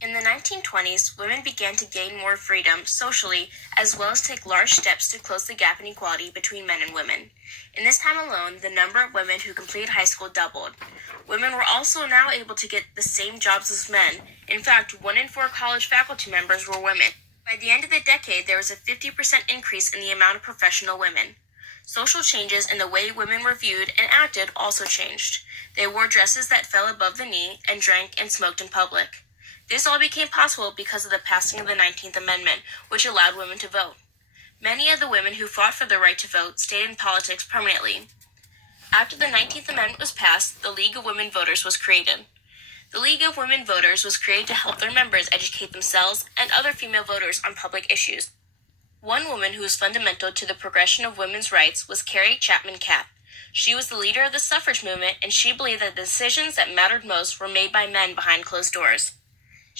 In the 1920s, women began to gain more freedom socially as well as take large steps to close the gap in equality between men and women. In this time alone, the number of women who completed high school doubled. Women were also now able to get the same jobs as men. In fact, 1 in 4 college faculty members were women. By the end of the decade, there was a 50% increase in the amount of professional women. Social changes in the way women were viewed and acted also changed. They wore dresses that fell above the knee and drank and smoked in public. This all became possible because of the passing of the 19th Amendment, which allowed women to vote. Many of the women who fought for the right to vote stayed in politics permanently. After the 19th Amendment was passed, the League of Women Voters was created. The League of Women Voters was created to help their members educate themselves and other female voters on public issues. One woman who was fundamental to the progression of women's rights was Carrie Chapman Catt. She was the leader of the suffrage movement, and she believed that the decisions that mattered most were made by men behind closed doors.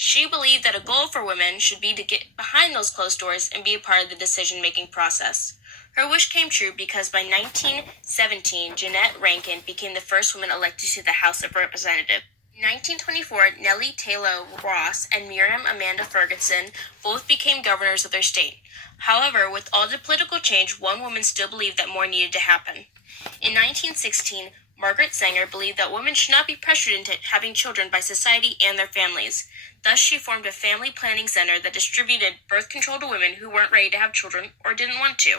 She believed that a goal for women should be to get behind those closed doors and be a part of the decision-making process. Her wish came true because by 1917, Jeannette Rankin became the first woman elected to the House of Representatives. In 1924, Nellie Taylor Ross and Miriam Amanda Ferguson both became governors of their state. However, with all the political change, one woman still believed that more needed to happen. In 1916, Margaret Sanger believed that women should not be pressured into having children by society and their families. Thus, she formed a family planning center that distributed birth control to women who weren't ready to have children or didn't want to.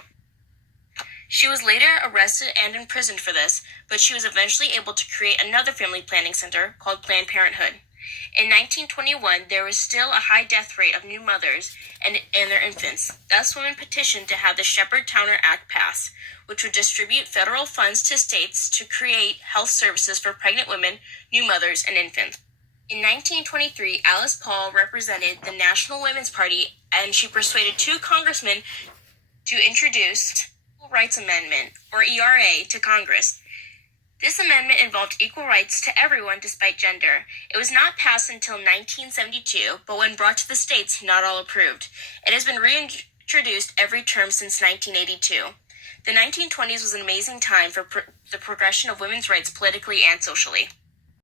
She was later arrested and imprisoned for this, but she was eventually able to create another family planning center called Planned Parenthood. In 1921, there was still a high death rate of new mothers and their infants. Thus, women petitioned to have the Shepherd-Towner Act pass, which would distribute federal funds to states to create health services for pregnant women, new mothers, and infants. In 1923, Alice Paul represented the National Women's Party, and she persuaded 2 congressmen to introduce Equal Rights Amendment, or ERA, to Congress. This amendment involved equal rights to everyone despite gender. It was not passed until 1972, but when brought to the states, not all approved. It has been reintroduced every term since 1982. The 1920s was an amazing time for the progression of women's rights politically and socially.